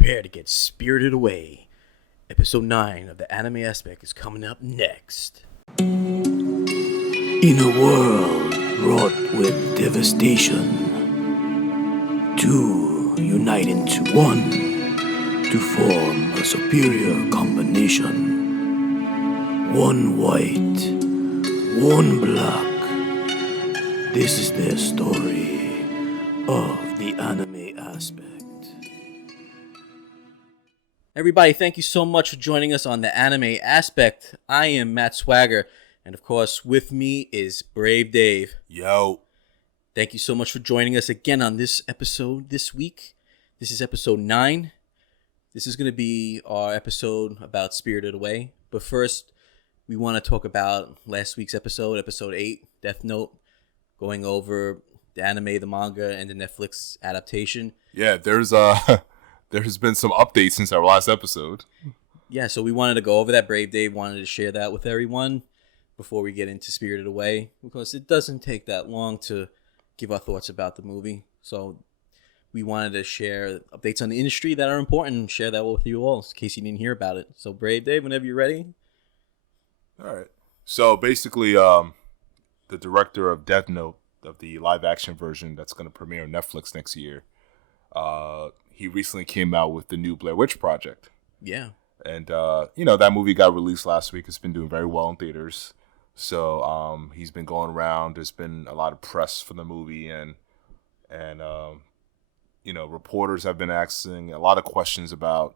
prepare to get spirited away. Episode 9 of the anime aspect is coming up next. In a world wrought with devastation, two unite into one to form a superior combination. One white, one black. This is their story of the anime aspect. Everybody, thank you so much for joining us on the anime aspect. I am Matt Swagger, and of course, with me is Brave Dave. Yo. Thank you so much for joining us again on this episode this week. This is episode 9. This is going to be our episode about Spirited Away. But first, we want to talk about last week's episode, episode 8, Death Note, going over the anime, the manga, and the Netflix adaptation. Yeah, there's been some updates since our last episode. Yeah, so we wanted to go over that. Brave Dave wanted to share that with everyone before we get into Spirited Away, because it doesn't take that long to give our thoughts about the movie. So we wanted to share updates on the industry that are important and share that with you all in case you didn't hear about it. So Brave Dave, whenever you're ready. All right. So basically, the director of Death Note, of the live action version that's going to premiere on Netflix next year, he recently came out with the new Blair Witch Project. Yeah. And, that movie got released last week. It's been doing very well in theaters. So he's been going around. There's been a lot of press for the movie. And reporters have been asking a lot of questions about,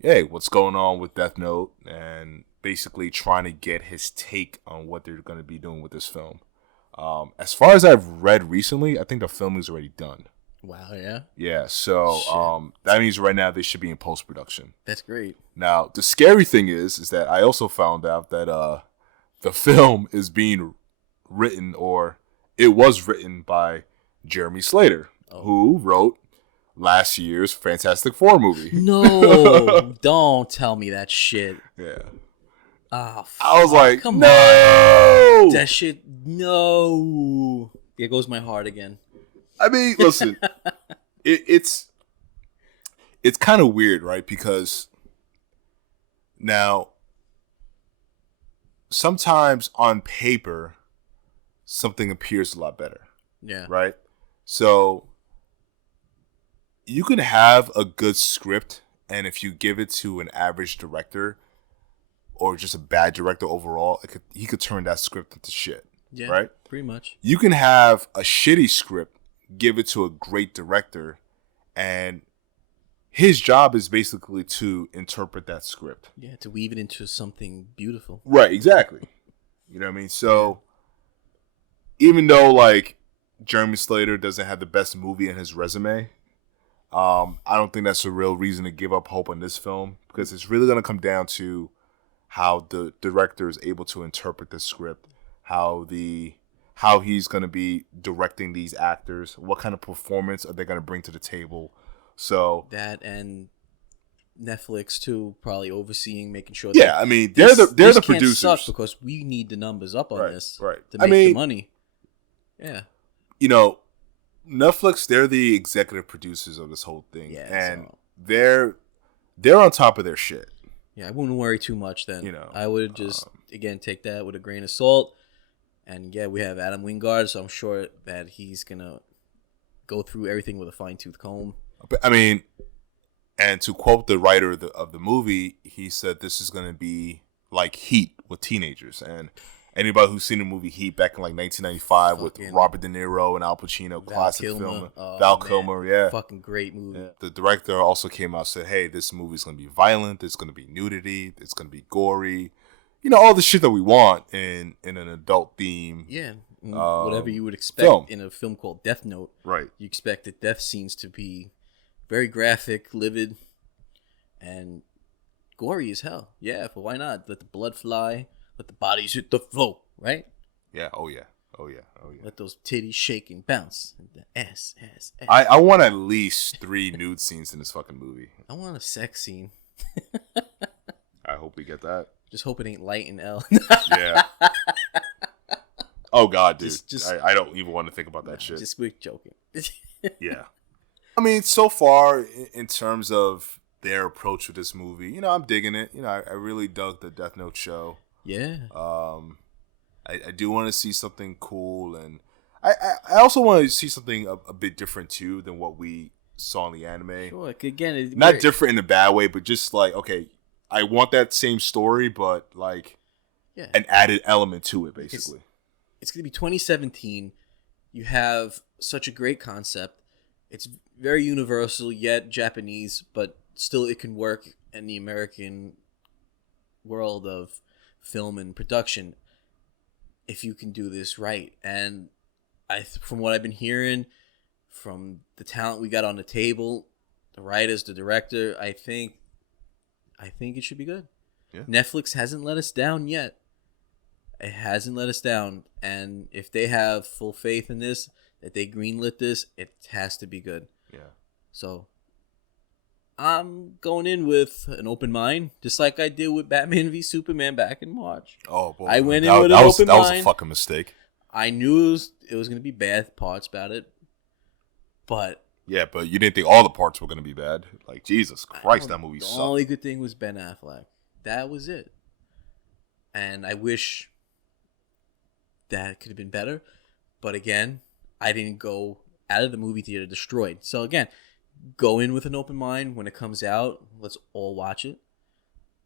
hey, what's going on with Death Note? And basically trying to get his take on what they're going to be doing with this film. As far as I've read recently, I think the filming is already done. Wow, yeah? Yeah, so that means right now they should be in post-production. That's great. Now, the scary thing is that I also found out that the film is being written, or it was written by Jeremy Slater, who wrote last year's Fantastic Four movie. No, don't tell me that shit. Yeah. Oh, I was like, come no! on. That shit, no. There goes my heart again. I mean, listen, it's kind of weird, right? Because now, sometimes on paper, something appears a lot better. Yeah. Right? So, you can have a good script, and if you give it to an average director, or just a bad director overall, he could turn that script into shit. Yeah, right? Pretty much. You can have a shitty script, give it to a great director, and his job is basically to interpret that script. Yeah, to weave it into something beautiful. Right, exactly. You know what I mean? So, even though, like, Jeremy Slater doesn't have the best movie in his resume, I don't think that's a real reason to give up hope on this film, because it's really going to come down to how the director is able to interpret the script, how he's going to be directing these actors, what kind of performance are they going to bring to the table. So that, and Netflix too, probably overseeing, making sure. Yeah, I mean, they're the producers. Suck because we need the numbers up on this, right? To make the money. Yeah. Netflix, they're the executive producers of this whole thing, and so they're on top of their shit. Yeah, I wouldn't worry too much then. I would just again take that with a grain of salt. And yeah, we have Adam Wingard, so I'm sure that he's gonna go through everything with a fine-tooth comb. I mean, and to quote the writer of the movie, he said this is gonna be like Heat with teenagers. And anybody who's seen the movie Heat back in like 1995 with Robert De Niro and Al Pacino, classic film. Val Kilmer, yeah, fucking great movie. Yeah. The director also came out and said, "Hey, this movie's gonna be violent. There's gonna be nudity. It's gonna be gory." All the shit that we want in an adult theme. Yeah, whatever you would expect in a film called Death Note. Right. You expect the death scenes to be very graphic, livid, and gory as hell. Yeah, but why not? Let the blood fly. Let the bodies hit the floor, right? Yeah, oh yeah. Let those titties shake and bounce. And the ass. I want at least 3 nude scenes in this fucking movie. I want a sex scene. I hope we get that. Just hope it ain't Light and L. Yeah. Oh God, dude. I don't even want to think about that shit. Just we're joking. Yeah. I mean, so far in terms of their approach with this movie, I'm digging it. I really dug the Death Note show. Yeah. I do want to see something cool, and I also want to see something a bit different too than what we saw in the anime. Sure. Again, not different in a bad way, but just like, okay, I want that same story, but like an added element to it, basically. It's going to be 2017. You have such a great concept. It's very universal, yet Japanese, but still it can work in the American world of film and production if you can do this right. And from what I've been hearing, from the talent we got on the table, the writers, the director, I think it should be good. Yeah. Netflix hasn't let us down yet. It hasn't let us down, and if they have full faith in this, that they greenlit this, it has to be good. Yeah. So I'm going in with an open mind, just like I did with Batman v Superman back in March. Oh boy, I went in with an open mind. That was a fucking mistake. I knew it was going to be bad parts about it, but yeah, but you didn't think all the parts were going to be bad. Like, Jesus Christ, that movie sucked. The only good thing was Ben Affleck. That was it. And I wish that could have been better. But again, I didn't go out of the movie theater destroyed. So again, go in with an open mind. When it comes out, let's all watch it.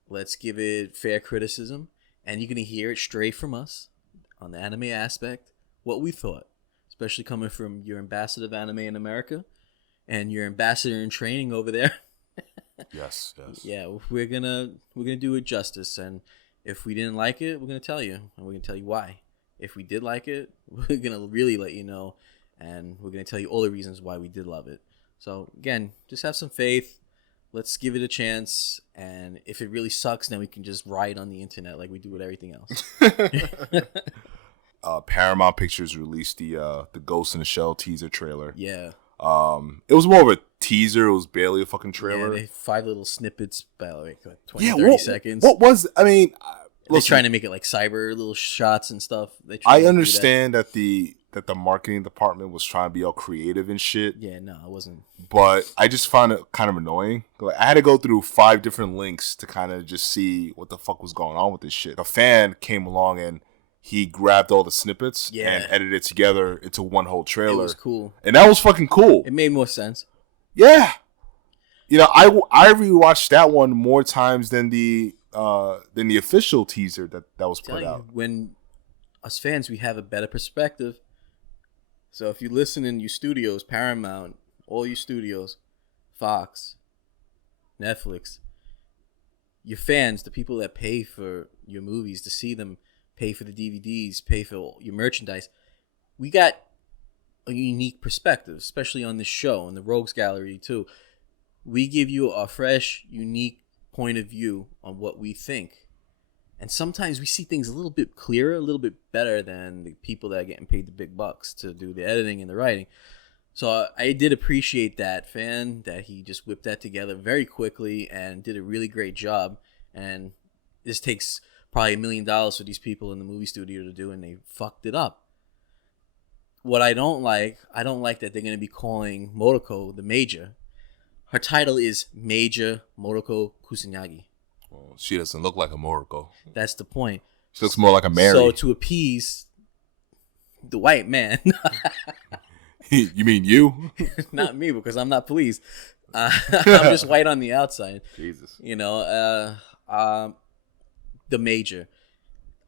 Let's give it fair criticism. And you're going to hear it straight from us on the anime aspect, what we thought. Especially coming from your ambassador of anime in America and your ambassador in training over there. Yes. Yeah, we're gonna do it justice. And if we didn't like it, we're going to tell you. And we're going to tell you why. If we did like it, we're going to really let you know. And we're going to tell you all the reasons why we did love it. So, again, just have some faith. Let's give it a chance. And if it really sucks, then we can just ride on the internet like we do with everything else. Paramount Pictures released the Ghost in the Shell teaser trailer. Yeah. It was more of a teaser. It was barely a fucking trailer. Yeah, 5 little snippets by like 20-30 seconds. What was... I mean... They're trying to make it like cyber little shots and stuff. I understand that the marketing department was trying to be all creative and shit. Yeah, no, it wasn't. But I just found it kind of annoying. Like, I had to go through 5 different links to kind of just see what the fuck was going on with this shit. A fan came along and he grabbed all the snippets and edited it together into one whole trailer. It was cool. And that was fucking cool. It made more sense. Yeah. I rewatched that one more times than the official teaser that was put out. When us fans, we have a better perspective. So if you listen in your studios, Paramount, all your studios, Fox, Netflix, your fans, the people that pay for your movies to see them, pay for the DVDs, pay for your merchandise, we got a unique perspective, especially on this show, and the Rogues Gallery too. We give you a fresh, unique point of view on what we think. And sometimes we see things a little bit clearer, a little bit better than the people that are getting paid the big bucks to do the editing and the writing. So I did appreciate that fan, that he just whipped that together very quickly and did a really great job. And this takes probably $1 million for these people in the movie studio to do, and they fucked it up. What I don't like that they're going to be calling Motoko the Major. Her title is Major Motoko Kusanagi. Well, she doesn't look like a Motoko. That's the point. She looks more like a Mary. So to appease the white man. You mean you? Not me, because I'm not pleased. I'm just white on the outside. Jesus. The Major.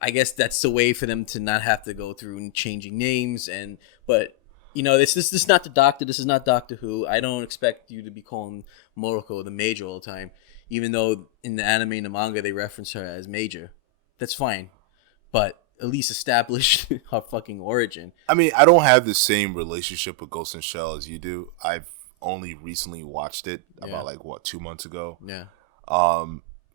I guess that's the way for them to not have to go through changing names. But this is not the Doctor. This is not Doctor Who. I don't expect you to be calling Moriko the Major all the time, even though in the anime and the manga they reference her as Major. That's fine, but at least establish her fucking origin. I mean, I don't have the same relationship with Ghost in the Shell as you do. I've only recently watched it about 2 months ago. Yeah.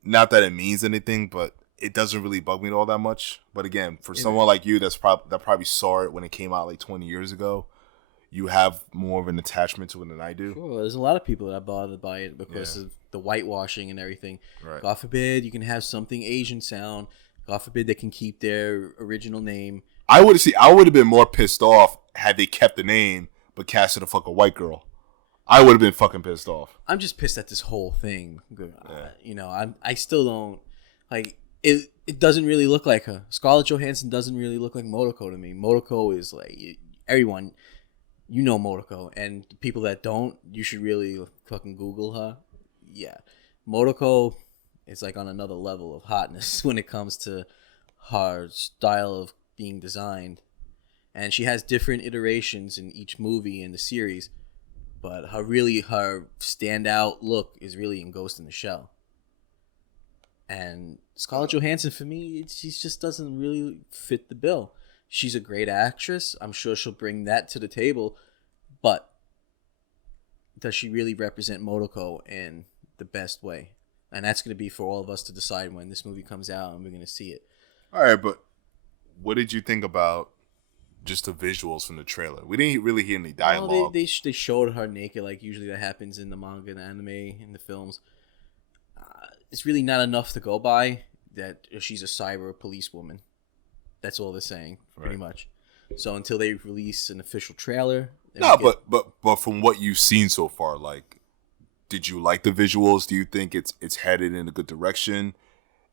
Not that it means anything, but it doesn't really bug me all that much. But again, for someone like you that probably saw it when it came out like 20 years ago, you have more of an attachment to it than I do. Sure, there's a lot of people that are bothered by it because of the whitewashing and everything. Right. God forbid you can have something Asian sound. God forbid they can keep their original name. I would have been more pissed off had they kept the name but casted a fucking white girl. I would have been fucking pissed off. I'm just pissed at this whole thing. Yeah. I still don't like it. It doesn't really look like her. Scarlett Johansson doesn't really look like Motoko to me. Motoko is like everyone, Motoko, and the people that don't, you should really fucking Google her. Yeah, Motoko is like on another level of hotness when it comes to her style of being designed, and she has different iterations in each movie in the series. But her standout look is really in Ghost in the Shell. And Scarlett Johansson, for me, she just doesn't really fit the bill. She's a great actress. I'm sure she'll bring that to the table. But does she really represent Motoko in the best way? And that's going to be for all of us to decide when this movie comes out and we're going to see it. All right, but what did you think about just the visuals from the trailer? We didn't really hear any dialogue. Well, they showed her naked, like usually that happens in the manga and anime, in the films. It's really not enough to go by that she's a cyber policewoman. That's all they're saying, pretty much. So until they release an official trailer... but from what you've seen so far, like, did you like the visuals? Do you think it's headed in a good direction?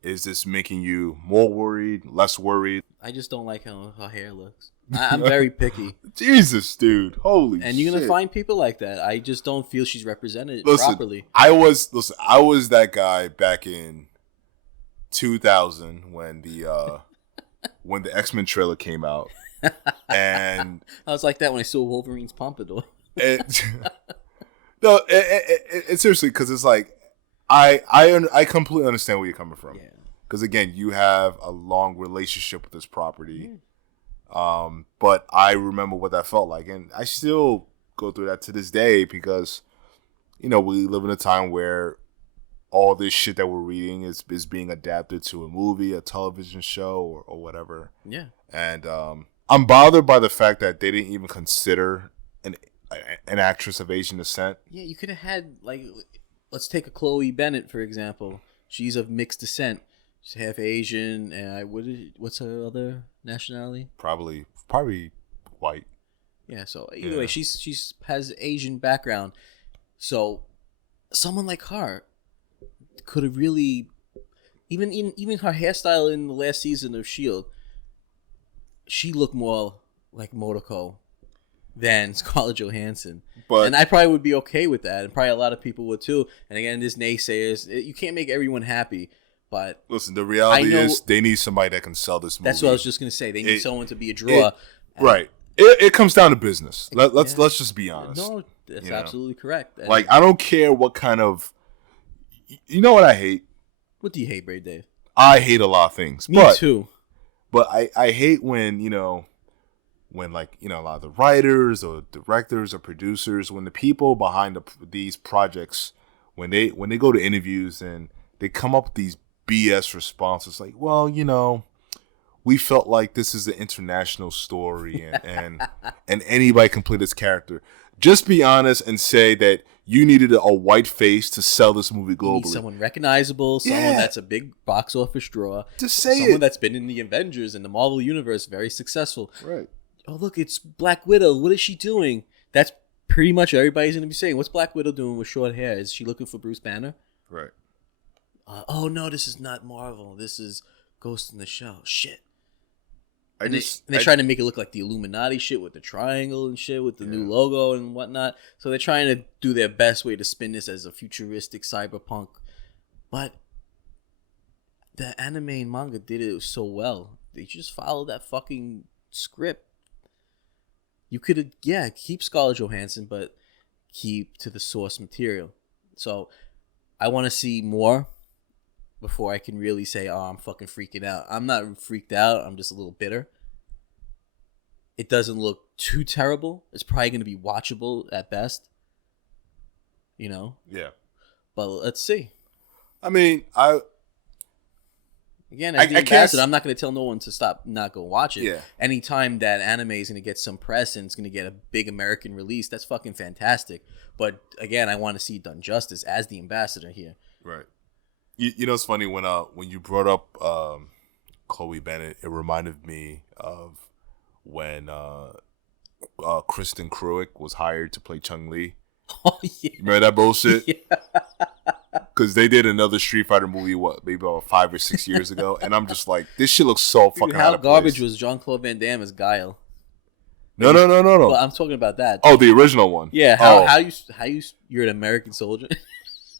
Is this making you more worried, less worried? I just don't like how her hair looks. I'm very picky. Jesus, dude. Holy shit. And you're going to find people like that. I just don't feel she's represented properly. I was that guy back in 2000 when the X-Men trailer came out. And I was like that when I saw Wolverine's pompadour. It's seriously, because it's like, I completely understand where you're coming from. Because again, you have a long relationship with this property. But I remember what that felt like, and I still go through that to this day because, we live in a time where all this shit that we're reading is being adapted to a movie, a television show, or whatever. Yeah. And I'm bothered by the fact that they didn't even consider an actress of Asian descent. Yeah, you could have had, like, let's take a Chloe Bennett, for example. She's of mixed descent. She's half Asian, and what's her other nationality? Probably white. Yeah, so either way, she's has Asian background. So someone like her could have really, even her hairstyle in the last season of S.H.I.E.L.D., she looked more like Motoko than Scarlett Johansson. And I probably would be okay with that, and probably a lot of people would too. And again, there's naysayers. You can't make everyone happy. But listen, the reality is they need somebody that can sell this movie. That's what I was just going to say. They need someone to be a draw. Right. It comes down to business. Let's just be honest. No, that's absolutely correct. And like, I don't care what kind of... You know what I hate? What do you hate, Brave Dave? I hate a lot of things. Me too. But I hate when, when like, a lot of the writers or directors or producers, when the people behind these projects, when they go to interviews and they come up with these BS responses like, well, we felt like this is an international story and anybody can play this character. Just be honest and say that you needed a white face to sell this movie globally. You need someone recognizable, someone that's a big box office draw. Just say someone that's been in the Avengers and the Marvel Universe, very successful. Right. Oh, look, it's Black Widow. What is she doing? That's pretty much everybody's going to be saying. What's Black Widow doing with short hair? Is she looking for Bruce Banner? Right. Oh, no, this is not Marvel. This is Ghost in the Shell. Shit. And they're trying to make it look like the Illuminati shit with the triangle and shit with the new logo and whatnot. So they're trying to do their best way to spin this as a futuristic cyberpunk. But the anime and manga did it so well. They just followed that fucking script. You could have, keep Scarlett Johansson, but keep to the source material. So I want to see more before I can really say, oh, I'm fucking freaking out. I'm not freaked out. I'm just a little bitter. It doesn't look too terrible. It's probably going to be watchable at best. Yeah. But let's see. I mean, Again, as the ambassador, I'm not going to tell no one to stop, not go watch it. Yeah. Anytime that anime is going to get some press and it's going to get a big American release, that's fucking fantastic. But again, I want to see it done justice as the ambassador here. Right. It's funny when you brought up Chloe Bennett, it reminded me of when Kristen Cruick was hired to play Chung-Li. Oh yeah. Remember that bullshit? Yeah. Because they did another Street Fighter movie, maybe about 5 or 6 years ago, and I'm just like, this shit looks so fucking Dude, out how of garbage place. was Jean-Claude Van Damme as Guile? No. Well, I'm talking about that. Oh, the original one. Yeah, how you're an American soldier.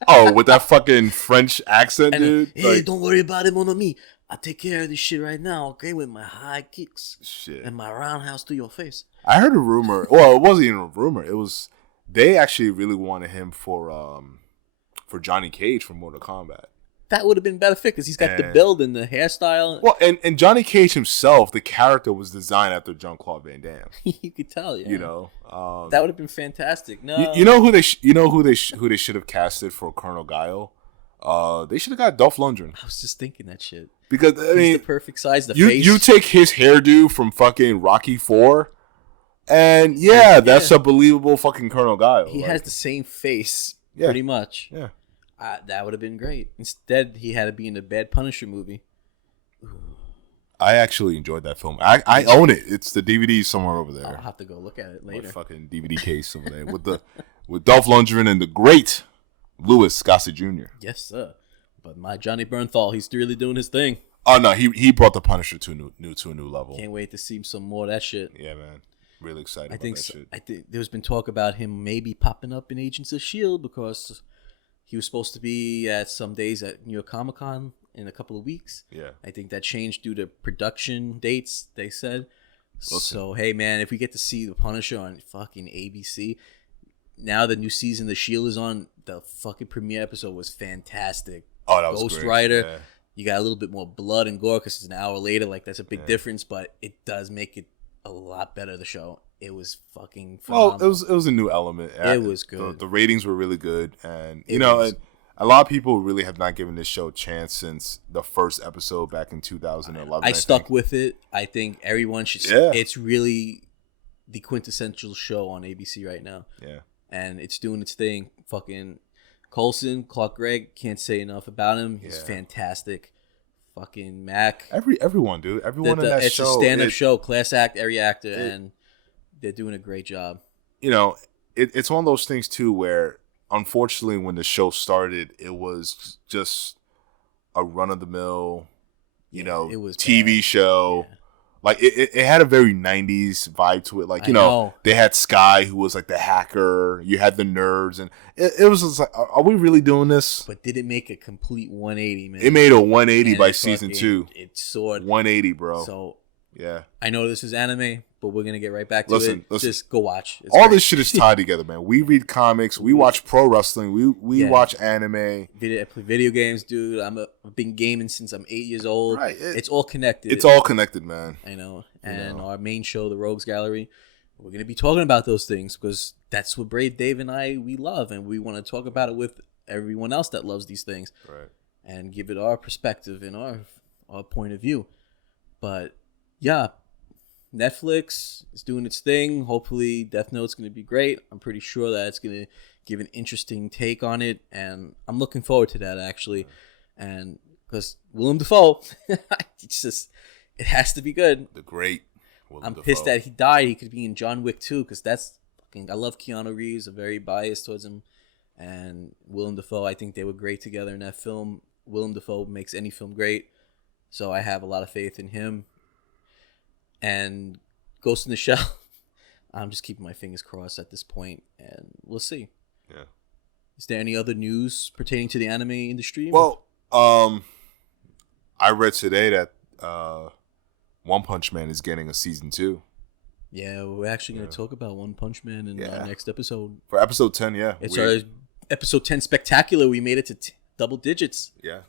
Oh, with that fucking French accent, dude. Hey, Like, don't worry about it, mon ami. I take care of this shit right now, okay? With my high kicks shit. and my roundhouse to your face. I heard a rumor. Well, it wasn't even a rumor. It was they actually really wanted him for Johnny Cage from Mortal Kombat. That would have been better fit because he's got the build and the hairstyle. Well, and Johnny Cage himself, the character was designed after Jean-Claude Van Damme. You could tell, yeah. You know, that would have been fantastic. No, you know who they should have casted for Colonel Guile. They should have got Dolph Lundgren. I was just thinking that shit because I mean, he's the perfect size. The face. You take his hairdo from fucking Rocky IV, and that's a believable fucking Colonel Guile. He has the same face, pretty much. Yeah. That would have been great. Instead, he had to be in a bad Punisher movie. I actually enjoyed that film. I own it. It's the DVD somewhere over there. I'll have to go look at it later. My fucking DVD case over there with Dolph Lundgren and the great Louis Gossett Jr. Yes, sir. But my Johnny Bernthal, he's really doing his thing. Oh no, he brought the Punisher to a new level. Can't wait to see some more of that shit. Yeah, man. Really excited. I think there's been talk about him maybe popping up in Agents of S.H.I.E.L.D. because he was supposed to be at some days at New York Comic Con in a couple of weeks. Yeah. I think that changed due to production dates, they said. So, hey, man, if we get to see the Punisher on fucking ABC, now the new season the S.H.I.E.L.D. is on, the fucking premiere episode was fantastic. Oh, that was Ghost great. Rider. Yeah. You got a little bit more blood and gore because it's an hour later. Like, that's a big difference, but it does make it a lot better, the show. It was fucking phenomenal. Well, it was a new element. It was good. The ratings were really good, and a lot of people really have not given this show a chance since the first episode back in 2011. I stuck with it. I think everyone should. Yeah. It's really the quintessential show on ABC right now. Yeah, and it's doing its thing. Fucking Coulson, Clark Gregg, can't say enough about him. He's fantastic. Fucking Mac. Everyone, dude. Everyone in that show. It's a stand-up show, class act, every actor, and they're doing a great job. You know, it's one of those things too where, unfortunately, when the show started, it was just a run-of-the-mill, it was TV bad. Show. Yeah. Like it had a very 90s vibe to it. Like they had Sky, who was like the hacker. You had the nerds, and it was just like, are we really doing this? But did it make a complete 180, man? It made a 180 by season 2. It soared 180, bro. So yeah, I know this is anime, but we're gonna get right back to it. Listen, just go watch. All this shit is tied together, man. We read comics, we watch pro wrestling, we watch anime. I play video games, dude. I've been gaming since I'm 8 years old. Right, it's all connected. It's all connected, man. I know. And our main show, the Rogues Gallery, we're gonna be talking about those things because that's what Brave Dave and we love, and we want to talk about it with everyone else that loves these things, right? And give it our perspective and our point of view. But yeah, Netflix is doing its thing. Hopefully Death Note's going to be great. I'm pretty sure that it's going to give an interesting take on it, and I'm looking forward to that, actually. And because Willem Dafoe, it has to be good. The great Willem I'm Dafoe. Pissed that he died. He could be in John Wick 2 because I love Keanu Reeves. I'm very biased towards him. And Willem Dafoe, I think they were great together in that film. Willem Dafoe makes any film great. So I have a lot of faith in him. And Ghost in the Shell, I'm just keeping my fingers crossed at this point, and we'll see. Yeah. Is there any other news pertaining to the anime industry? Well, I read today that One Punch Man is getting a season 2. Yeah, we're actually going to talk about One Punch Man in our next episode. For episode 10, yeah. It's our episode 10 spectacular. We made it to double digits. Yeah.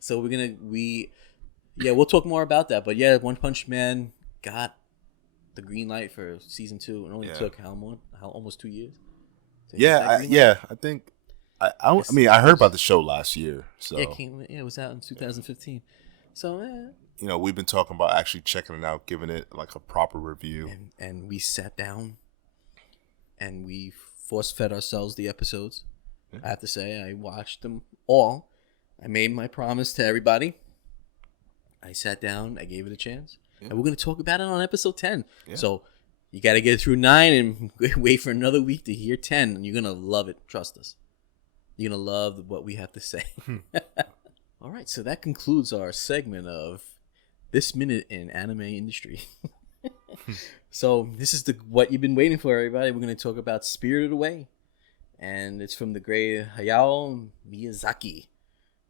So we'll talk more about that. But yeah, One Punch Man got the green light for season 2. It only took almost 2 years. I think. I heard about the show last year. So it was out in 2015. So we've been talking about actually checking it out, giving it like a proper review. And we sat down and we force fed ourselves the episodes. Yeah. I have to say, I watched them all. I made my promise to everybody. I sat down, I gave it a chance, and we're going to talk about it on episode 10. Yeah. So You got to get through 9 and wait for another week to hear 10, and you're gonna love it. Trust us. You're gonna love what we have to say. All right, so that concludes our segment of This Minute in Anime Industry. So this is what you've been waiting for, everybody. We're gonna talk about Spirited Away, and it's from the great Hayao Miyazaki,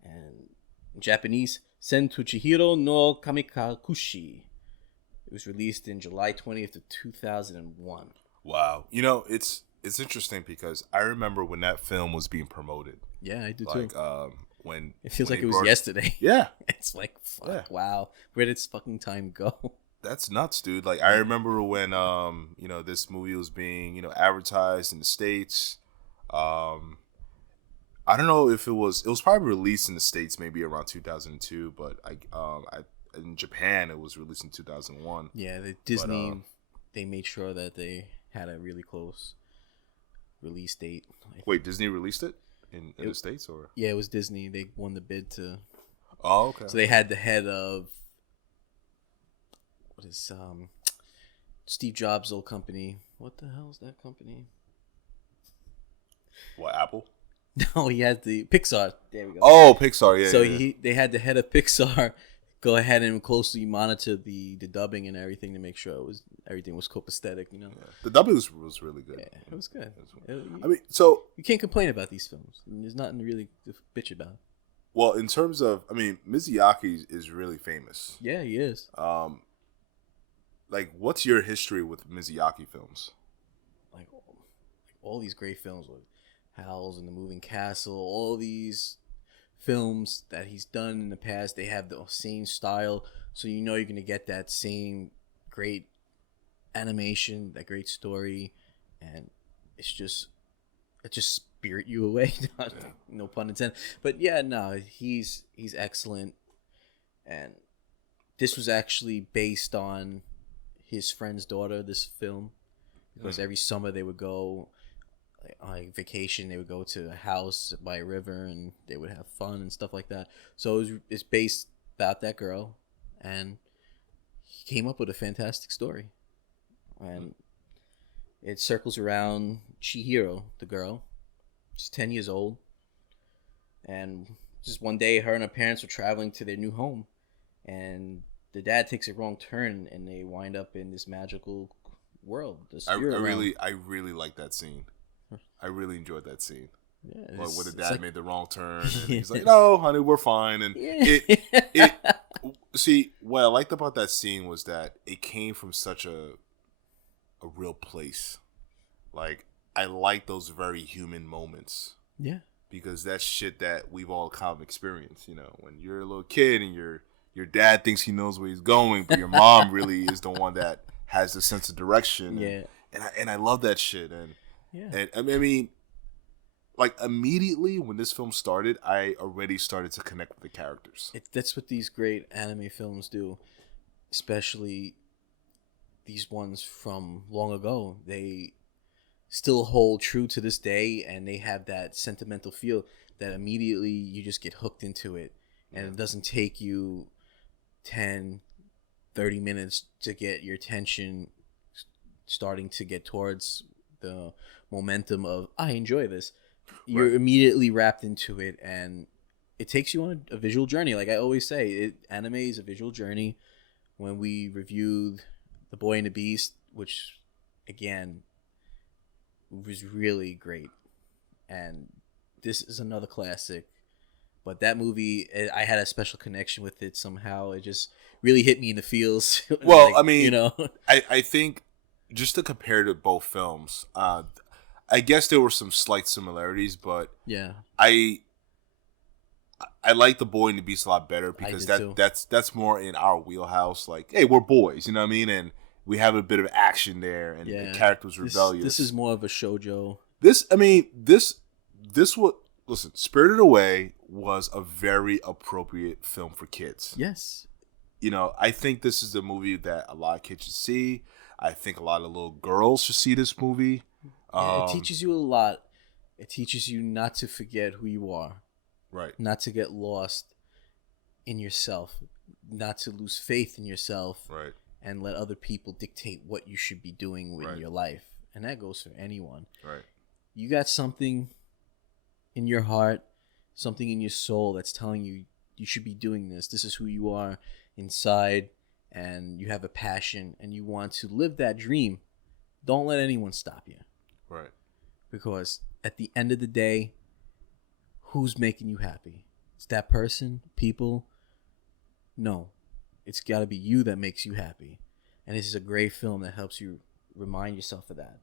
and in Japanese, Sen to Chihiro no Kamikakushi. It was released in July 20th of 2001. Wow. It's interesting because I remember when that film was being promoted. Yeah, I do too. When it feels when like it was yesterday. Yeah. It's like, fuck, wow. Where did this fucking time go? That's nuts, dude. Like, I remember when, this movie was being, advertised in the States. I don't know if it was probably released in the States maybe around 2002, but in Japan it was released in 2001. Yeah, Disney, they made sure that they had a really close release date. Wait, Disney released it in the States, or? Yeah, it was Disney. They won the bid to. Oh, okay. So they had the head of what is Steve Jobs' old company. What the hell is that company? What, Apple? No, he had the Pixar. There we go. Oh, Pixar, yeah. So yeah. they had the head of Pixar go ahead and closely monitor the dubbing and everything to make sure everything was copacetic, Yeah. The dubbing was really good. Yeah, it was good. So you can't complain about these films. There's nothing really to bitch about. Well, in terms of, Miyazaki is really famous. Yeah, he is. What's your history with Miyazaki films? Like all these great films with Howl's and the Moving Castle, all these films that he's done in the past, they have the same style, so you're going to get that same great animation, that great story, and it just spirit you away. No pun intended. But yeah, no, he's excellent, and this was actually based on his friend's daughter, this film, because every summer they would go on vacation. They would go to a house by a river and they would have fun and stuff like that. So it's based about that girl, and he came up with a fantastic story, and it circles around Chihiro, the girl. She's 10 years old, and just one day her and her parents were traveling to their new home, and the dad takes a wrong turn and they wind up in this magical world. I really like that scene. I really enjoyed that scene. Yeah, where the dad made the wrong turn, and he's like, "No, honey, we're fine." And it see, what I liked about that scene was that it came from such a real place. Like, I like those very human moments. Yeah, because that's shit that we've all kind of experienced. When you're a little kid and your dad thinks he knows where he's going, but your mom really is the one that has the sense of direction. Yeah, and I love that shit. And I mean, like, immediately when this film started, I already started to connect with the characters. That's what these great anime films do, especially these ones from long ago. They still hold true to this day, and they have that sentimental feel that immediately you just get hooked into it, and it doesn't take you 10, 30 minutes to get your attention starting to get towards the momentum of, I enjoy this. You're immediately wrapped into it, and it takes you on a visual journey. Like I always say, anime is a visual journey. When we reviewed The Boy and the Beast, which again was really great, and this is another classic, but that movie, I had a special connection with it somehow. It just really hit me in the feels. Well, I think, just to compare to both films, I guess there were some slight similarities, but yeah, I like The Boy and the Beast a lot better because that's more in our wheelhouse. Like, hey, we're boys, you know what I mean, and we have a bit of action there, and the character was rebellious. This is more of a shoujo. This what. Listen, Spirited Away was a very appropriate film for kids. Yes. I think this is a movie that a lot of kids should see. I think a lot of little girls should see this movie. It teaches you a lot. It teaches you not to forget who you are. Right. Not to get lost in yourself. Not to lose faith in yourself. Right. and let other people dictate what you should be doing with Right. your life. And that goes for anyone. Right. You got something in your heart, something in your soul that's telling you you should be doing this. This is who you are inside, and you have a passion, and you want to live that dream. Don't let anyone stop you. Right. Because at the end of the day, who's making you happy? It's that person, people? No. It's got to be you that makes you happy. And this is a great film that helps you remind yourself of that.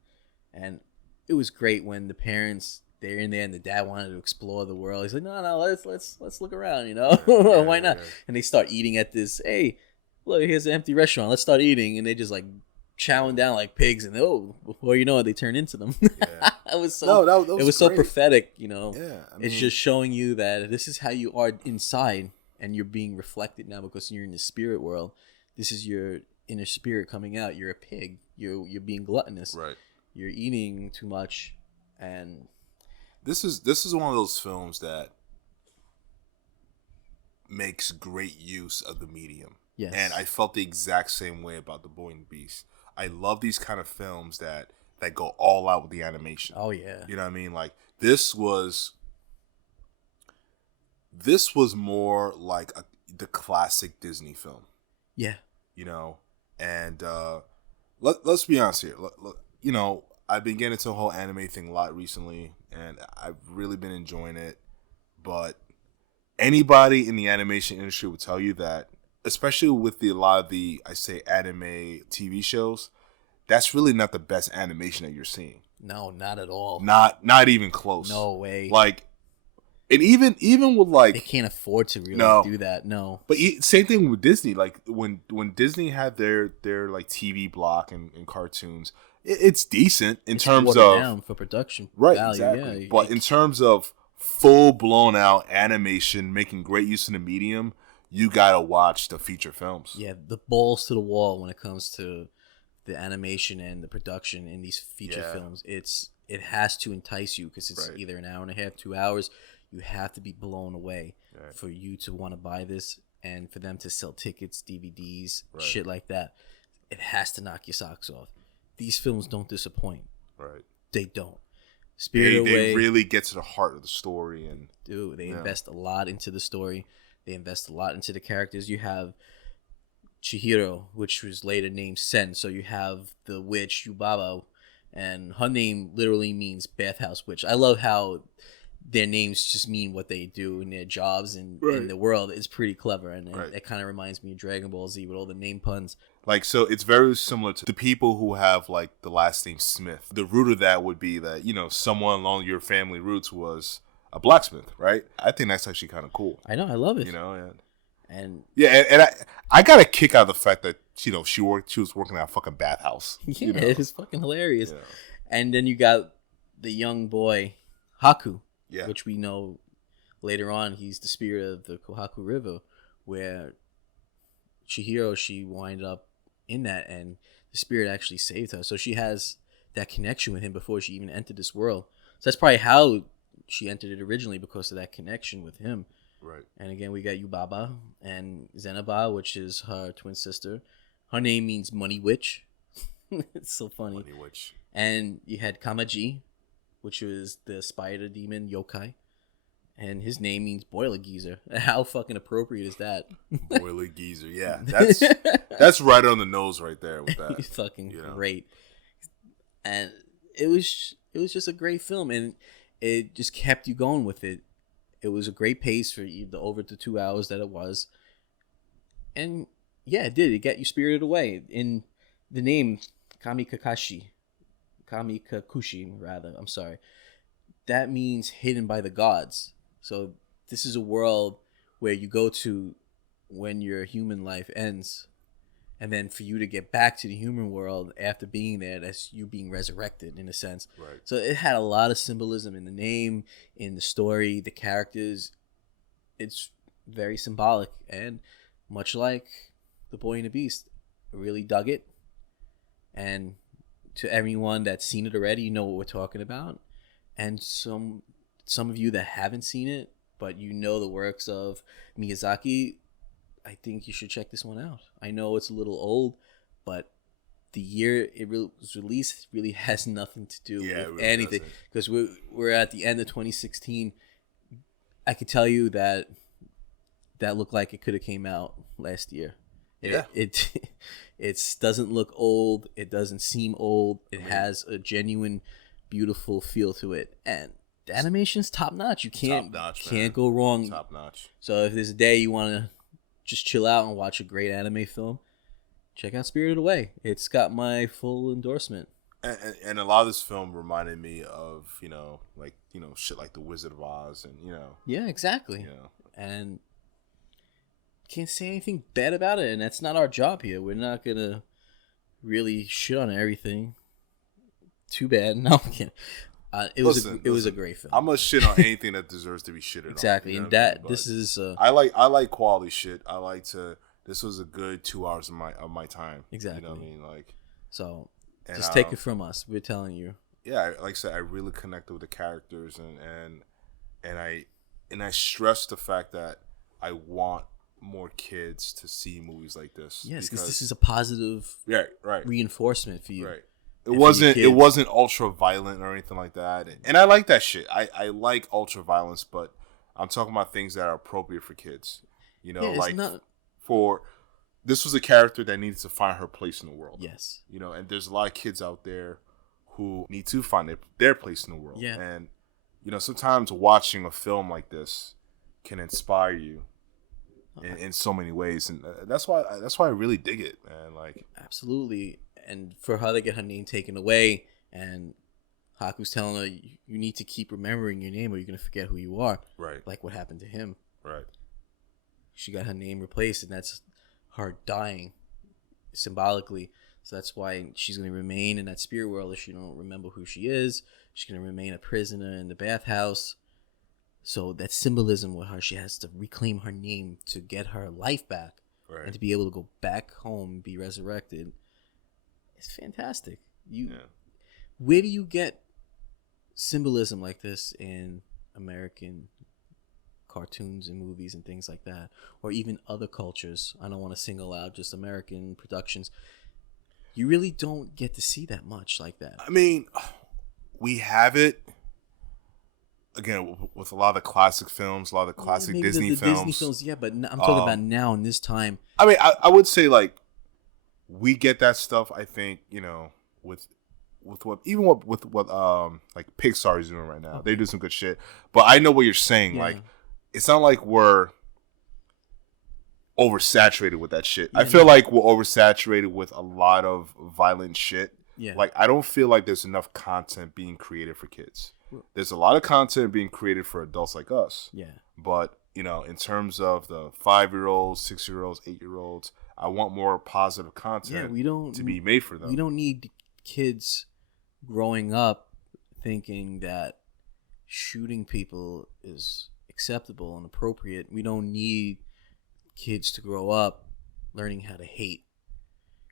And it was great when the parents, they're in there and the dad wanted to explore the world. He's like, no, let's look around, you know? Why not? Yeah. And they start eating at this, hey, look, here's an empty restaurant. Let's start eating. And they just like chowing down like pigs, and before you know it, they turn into them. Yeah. It was so that was so prophetic, you know. Yeah, it's just showing you that this is how you are inside, and you're being reflected now because you're in the spirit world. This is your inner spirit coming out. You're a pig. You're being gluttonous. Right. You're eating too much, and this is one of those films that makes great use of the medium. Yes. And I felt the exact same way about The Boy and the Beast. I love these kind of films that go all out with the animation. Oh yeah. You know what I mean? Like this was more like the classic Disney film. Yeah. You know, and let's be honest here. You know, I've been getting into the whole anime thing a lot recently, and I've really been enjoying it. But anybody in the animation industry would tell you that, especially with a lot of the, I say, anime TV shows, that's really not the best animation that you're seeing. No, not at all. Not even close. No way. Like, and even with like, they can't afford to really do that. No. But same thing with Disney. Like when Disney had their like TV block and cartoons, it's decent in terms of down for production. Right, value, exactly. Yeah. But in terms of full blown out animation, making great use of the medium, you gotta watch the feature films. Yeah, the balls to the wall when it comes to the animation and the production in these feature films. It has to entice you because it's either an hour and a half, 2 hours. You have to be blown away for you to want to buy this, and for them to sell tickets, DVDs, shit like that. It has to knock your socks off. These films don't disappoint. Right. They don't. Spirited Away, they really get to the heart of the story, and they invest a lot into the story. They invest a lot into the characters. You have Chihiro, which was later named Sen. So you have the witch Yubaba, and her name literally means bathhouse witch. I love how their names just mean what they do in their jobs and in the world. Is pretty clever, and it kind of reminds me of Dragon Ball Z with all the name puns. Like, so it's very similar to the people who have like the last name Smith. The root of that would be that, you know, someone along your family roots was a blacksmith, right? I think that's actually kind of cool. I know, I love it. You know, and I got a kick out of the fact that, you know, she was working at a fucking bathhouse. Yeah, you know? It was fucking hilarious. Yeah. And then you got the young boy Haku, which we know later on he's the spirit of the Kohaku River, where Chihiro, she wind up in that, and the spirit actually saved her. So she has that connection with him before she even entered this world. So that's probably how she entered it originally, because of that connection with him. Right. And again, we got Yubaba and Zenaba, which is her twin sister. Her name means money witch. It's so funny. Money witch. And you had Kamaji, which was the spider demon yokai. And his name means boiler geezer. How fucking appropriate is that? Boiler geezer, yeah. That's right on the nose right there with that. Fucking great. And it was just a great film, and it just kept you going with it. It was a great pace for the over the 2 hours that it was. And yeah, it did. It got you spirited away. In the name Kamikakushi, I'm sorry. That means hidden by the gods. So this is a world where you go to when your human life ends, and then for you to get back to the human world after being there, that's you being resurrected in a sense. Right. So it had a lot of symbolism in the name, in the story, the characters. It's very symbolic, and much like The Boy and the Beast, I really dug it. And to everyone that's seen it already, you know what we're talking about. And some of you that haven't seen it, but you know the works of Miyazaki, I think you should check this one out. I know it's a little old, but the year it was released really has nothing to do with really anything, because we're at the end of 2016. I could tell you that looked like it could have came out last year. It doesn't look old. It doesn't seem old. It has a genuine, beautiful feel to it, and the animation's top notch. You can't go wrong. Top notch. So if there's a day you want to just chill out and watch a great anime film, check out Spirited Away. It's got my full endorsement. And a lot of this film reminded me of, shit like The Wizard of Oz, and Yeah, exactly. And can't say anything bad about it, and that's not our job here. We're not gonna really shit on everything. Too bad. No, I'm kidding. It was a great film. I'm gonna shit on anything that deserves to be shitted exactly. on. Exactly, and this is. I like quality shit. This was a good 2 hours of my time. Exactly. You know what I mean? So, just take it from us. We're telling you. Yeah, like I said, I really connected with the characters, and I stress the fact that I want more kids to see movies like this. Yes, because this is a positive reinforcement for you. Right. It wasn't ultra violent or anything like that. And I like that shit. I like ultra violence, but I'm talking about things that are appropriate for kids. This was a character that needed to find her place in the world. Yes. And there's a lot of kids out there who need to find their place in the world. Yeah. And sometimes watching a film like this can inspire you in so many ways, and that's why I really dig it, man. Absolutely. And for her to get her name taken away, and Haku's telling her, you need to keep remembering your name or you're gonna forget who you are. Right. Like what happened to him. Right. She got her name replaced, and that's her dying symbolically. So that's why she's gonna remain in that spirit world if she don't remember who she is. She's gonna remain a prisoner in the bathhouse. So that symbolism with her, she has to reclaim her name to get her life back, and to be able to go back home and be resurrected. It's fantastic. Where do you get symbolism like this in American cartoons and movies and things like that, or even other cultures? I don't want to single out just American productions. You really don't get to see that much like that. I mean, we have it. Again, with a lot of the classic films, a lot of the classic Disney films. Disney films, yeah, but I'm talking about now in this time. I mean, I would say we get that stuff. I think with what Pixar is doing right now, they do some good shit. But I know what you're saying. Yeah. It's not like we're oversaturated with that shit. Yeah, I feel like we're oversaturated with a lot of violent shit. Yeah. I don't feel like there's enough content being created for kids. There's a lot of content being created for adults like us. Yeah. But, in terms of the 5-year-olds, 6-year-olds, 8-year-olds, I want more positive content to be made for them. We don't need kids growing up thinking that shooting people is acceptable and appropriate. We don't need kids to grow up learning how to hate.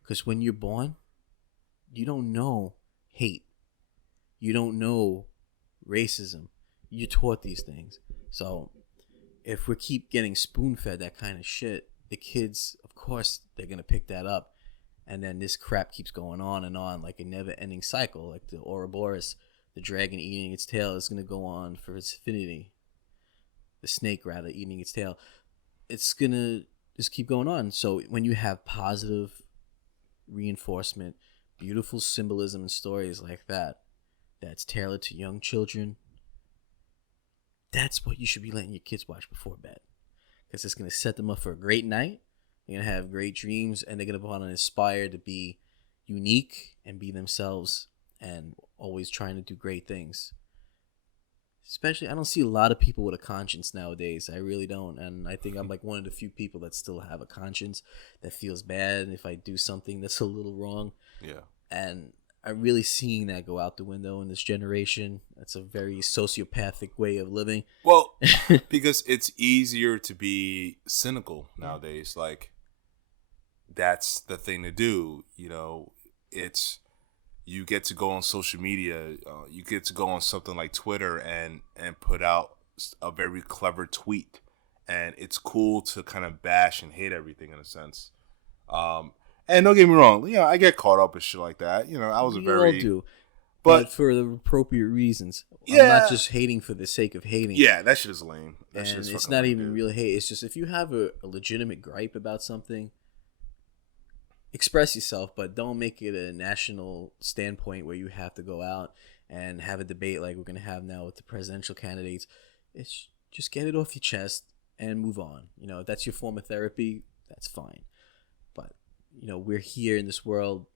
Because when you're born, you don't know hate. You don't know racism. You're taught these things. So if we keep getting spoon-fed that kind of shit, the kids, of course, they're going to pick that up. And then this crap keeps going on and on like a never-ending cycle. Like the Ouroboros, the dragon eating its tail, is going to go on for its infinity. The snake, rather, eating its tail. It's going to just keep going on. So when you have positive reinforcement, beautiful symbolism and stories like that, that's tailored to young children, that's what you should be letting your kids watch before bed. Because it's going to set them up for a great night. They're going to have great dreams, and they're going to want to inspire to be unique and be themselves and always trying to do great things. Especially, I don't see a lot of people with a conscience nowadays. I really don't. And I think I'm one of the few people that still have a conscience that feels bad if I do something that's a little wrong. Yeah. And I'm really seeing that go out the window in this generation. That's a very sociopathic way of living. Well, because it's easier to be cynical nowadays. That's the thing to do. It's you get to go on social media. You get to go on something like Twitter and put out a very clever tweet. And it's cool to kind of bash and hate everything in a sense. And don't get me wrong, you know, I get caught up in shit like that. You know, I was We a very all do, but but for the appropriate reasons. yeah, I'm not just hating for the sake of hating. yeah, that shit is lame. That And shit is it's fucking not lame, even dude. real hate. It's just if you have a legitimate gripe about something, express yourself, but don't make it a national standpoint where you have to go out and have a debate like we're going to have now with the presidential candidates. It's just get it off your chest and move on. You know, if that's your form of therapy, that's fine. But, you know, we're here in this world.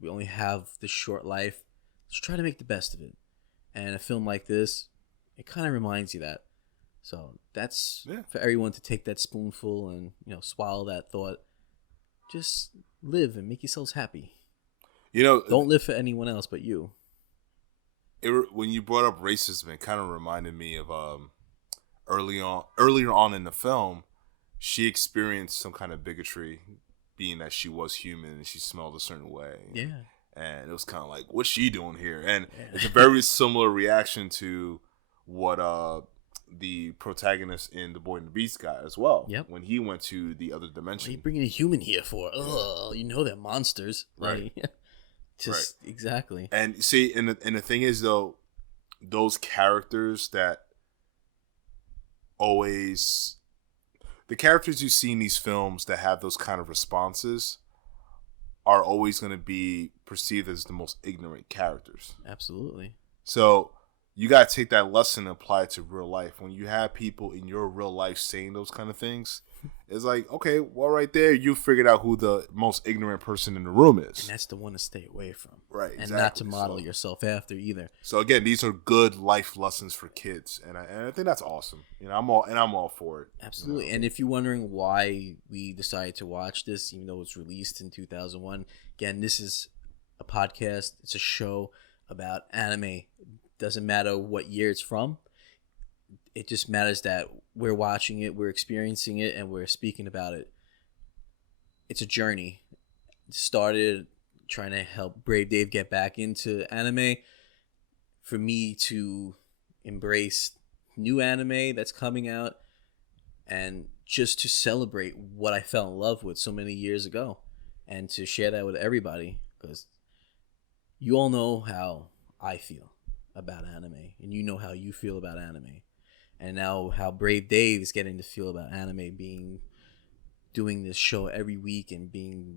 We only have this short life. Let's try to make the best of it. And a film like this, it kind of reminds you that. So that's for everyone to take that spoonful and, you know, swallow that thought. Just live and make yourselves happy. You know, don't live for anyone else but you. When you brought up racism, it kind of reminded me of earlier on in the film, she experienced some kind of bigotry, being that she was human and she smelled a certain way. Yeah. And it was kind of like, what's she doing here? And it's a very similar reaction to what the protagonist in The Boy and the Beast got as well. Yep. When he went to the other dimension. What are you bringing a human here for? Ugh, you know they're monsters. Right. Like, just right. Exactly. And see, and the thing is, though, those characters that always... The characters you see in these films that have those kind of responses are always going to be perceived as the most ignorant characters. Absolutely. So you got to take that lesson and apply it to real life. When you have people in your real life saying those kind of things, it's like, okay, well, right there, you figured out who the most ignorant person in the room is. And that's the one to stay away from. Right, exactly. And not to model yourself after either. So again, these are good life lessons for kids, and I think that's awesome. You know, I'm all for it. Absolutely. You know? And if you're wondering why we decided to watch this, even though it's released in 2001, again, this is a podcast. It's a show about anime. Doesn't matter what year it's from. It just matters that we're watching it, we're experiencing it, and we're speaking about it. It's a journey. It started trying to help Brave Dave get back into anime. For me to embrace new anime that's coming out, and just to celebrate what I fell in love with so many years ago, and to share that with everybody, because you all know how I feel about anime, and you know how you feel about anime. And now how Brave Dave is getting to feel about anime, doing this show every week and being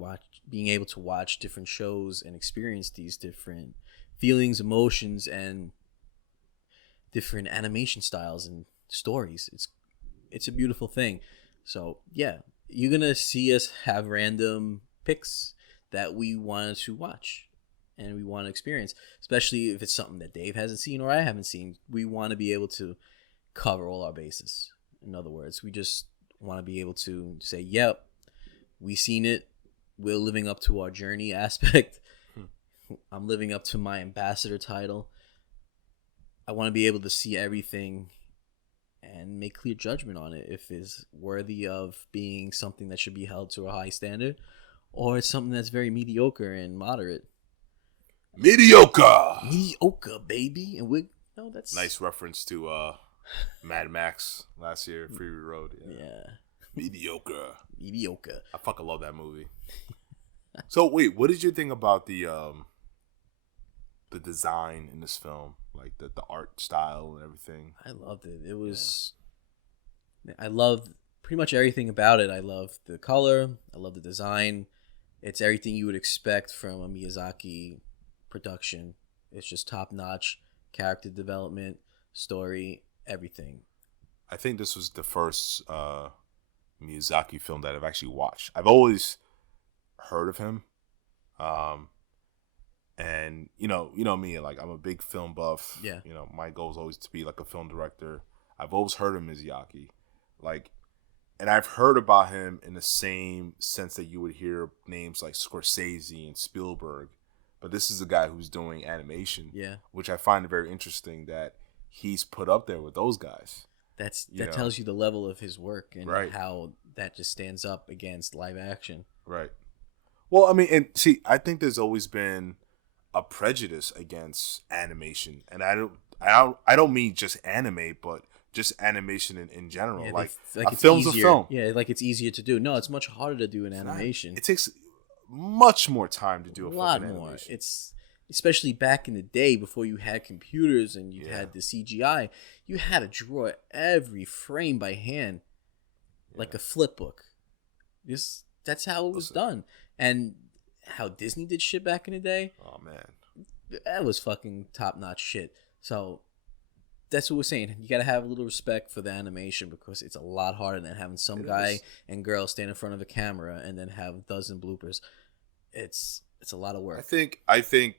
able to watch different shows and experience these different feelings, emotions, and different animation styles and stories. It's a beautiful thing. So yeah, you're gonna see us have random picks that we wanted to watch and we want to experience, especially if it's something that Dave hasn't seen or I haven't seen. We want to be able to cover all our bases. In other words, we just want to be able to say, yep, we seen it, we're living up to our journey aspect. I'm living up to my ambassador title. I want to be able to see everything and make clear judgment on it if it's worthy of being something that should be held to a high standard, or it's something that's very mediocre and moderate. Mediocre, baby. And that's nice reference to Mad Max last year, Fury Road. Yeah. Mediocre. I fucking love that movie. So wait, what did you think about the design in this film, like the art style and everything? I loved it. It was. Yeah. I loved pretty much everything about it. I loved the color. I love the design. It's everything you would expect from a Miyazaki production. It's just top notch character development, story, everything. I think this was the first Miyazaki film that I've actually watched. I've always heard of him, and you know me, like I'm a big film buff. Yeah. You know, my goal is always to be like a film director. I've always heard of Miyazaki, like, and I've heard about him in the same sense that you would hear names like Scorsese and Spielberg, but this is a guy who's doing animation. Yeah. Which I find very interesting that he's put up there with those guys. That tells you the level of his work and right. how that just stands up against live action. Right. Well, I mean, and see, I think there's always been a prejudice against animation, and I don't mean just anime, but just animation in general. Yeah, like it's film's easier. a film. Yeah, like it's easier to do. No, it's much harder to do in animation. It takes much more time to do a a lot fucking more. animation. It's especially back in the day before you had computers and you had the CGI. You had to draw every frame by hand, like a flip book. That's how it was done, and how Disney did shit back in the day. Oh man, that was fucking top notch shit. So that's what we're saying. You gotta have a little respect for the animation because it's a lot harder than having some guy and girl stand in front of a camera and then have a dozen bloopers. It's a lot of work. I think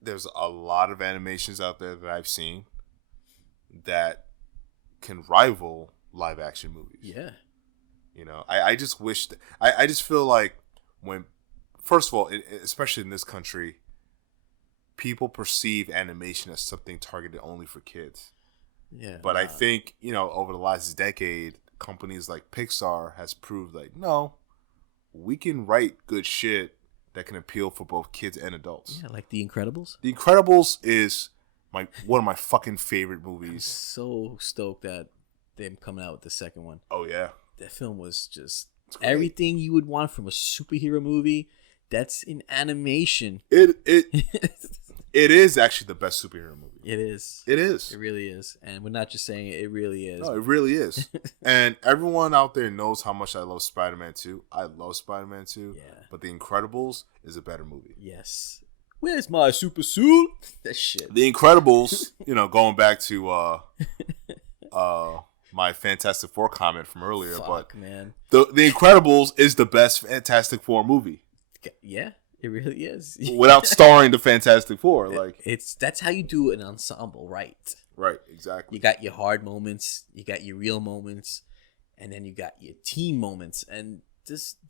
there's a lot of animations out there that I've seen that can rival live action movies. Yeah. You know, I just wish I just feel like when, first of all, especially in this country, people perceive animation as something targeted only for kids. Yeah. But I think, you know, over the last decade, companies like Pixar has proved like, no, we can write good shit that can appeal for both kids and adults. Yeah, like The Incredibles. The Incredibles is one of my fucking favorite movies. I'm so stoked that they're coming out with the second one. Oh yeah. That film was just everything you would want from a superhero movie. That's in animation. It is actually the best superhero movie. It is. It is. It really is. And we're not just saying it. It really is. No, it really is. And everyone out there knows how much I love Spider-Man 2. I love Spider-Man 2. Yeah. But The Incredibles is a better movie. Yes. Where's my super suit? That shit. The Incredibles, you know, going back to my Fantastic Four comment from earlier, man. The Incredibles is the best Fantastic Four movie. Yeah, it really is. Without starring the Fantastic Four, like that's how you do an ensemble, right? Right, exactly. You got your hard moments, you got your real moments, and then you got your team moments, and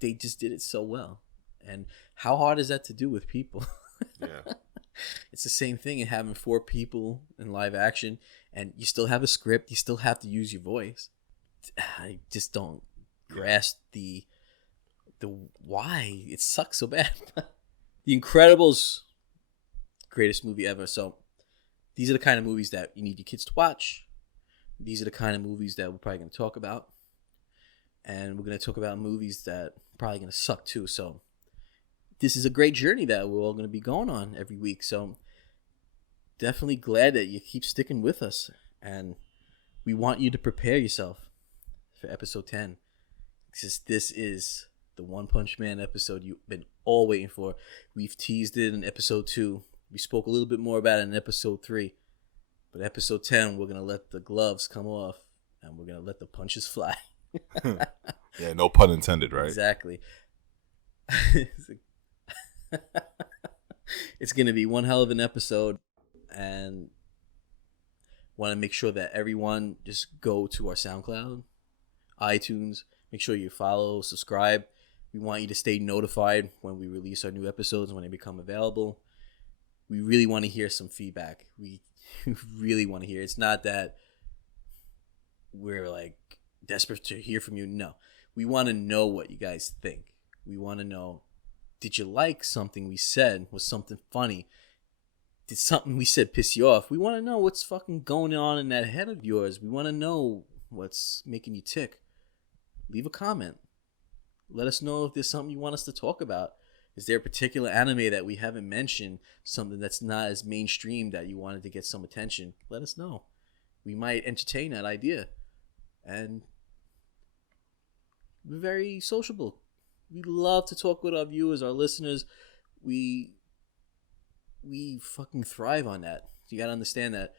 they just did it so well. And how hard is that to do with people? Yeah. It's the same thing in having 4 people in live action, and you still have a script, you still have to use your voice. I just don't grasp the why it sucks so bad. The Incredibles, greatest movie ever. So these are the kind of movies that you need your kids to watch. These are the kind of movies that we're probably going to talk about. And we're going to talk about movies that are probably going to suck too. So this is a great journey that we're all going to be going on every week. So definitely glad that you keep sticking with us. And we want you to prepare yourself for episode 10. Because this is the One Punch Man episode you've been all waiting for. We've teased it in episode 2. We spoke a little bit more about it in episode 3. But episode 10, we're going to let the gloves come off. And we're going to let the punches fly. Yeah, no pun intended, right? Exactly. It's going to be one hell of an episode. And want to make sure that everyone just go to our SoundCloud, iTunes. Make sure you follow, subscribe. We want you to stay notified when we release our new episodes, when they become available. We really want to hear some feedback. We really want to hear. It's not that we're like desperate to hear from you. No. We want to know what you guys think. We want to know, did you like something we said? Was something funny? Did something we said piss you off? We want to know what's fucking going on in that head of yours. We want to know what's making you tick. Leave a comment. Let us know if there's something you want us to talk about. Is there a particular anime that we haven't mentioned, something that's not as mainstream that you wanted to get some attention? Let us know. We might entertain that idea. And we're very sociable. We love to talk with our viewers, our listeners. We fucking thrive on that. You got to understand that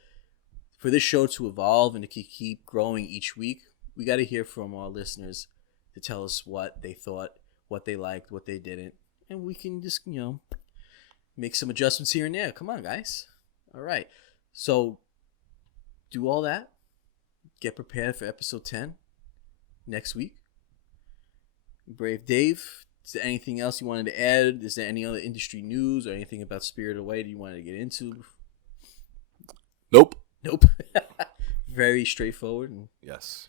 for this show to evolve and to keep growing each week, we got to hear from our listeners to tell us what they thought, what they liked, what they didn't. And we can just, make some adjustments here and there. Come on, guys. All right. So do all that. Get prepared for episode 10 next week. Brave Dave, is there anything else you wanted to add? Is there any other industry news or anything about Spirited Away that you wanted to get into? Nope. Very straightforward. Yes.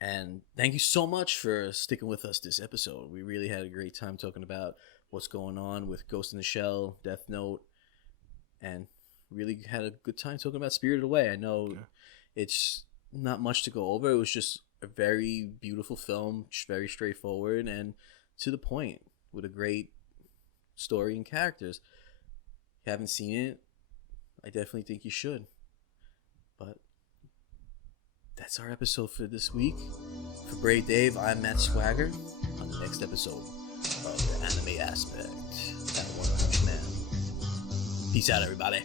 And thank you so much for sticking with us this episode. We really had a great time talking about what's going on with Ghost in the Shell, Death Note, and really had a good time talking about Spirited Away. I know it's not much to go over. It was just a very beautiful film, very straightforward and to the point. with a great story and characters. If you haven't seen it, I definitely think you should. But that's our episode for this week. For Brave Dave, I'm Matt Swagger. On the next episode of the anime aspect at One Punch Man. Peace out, everybody.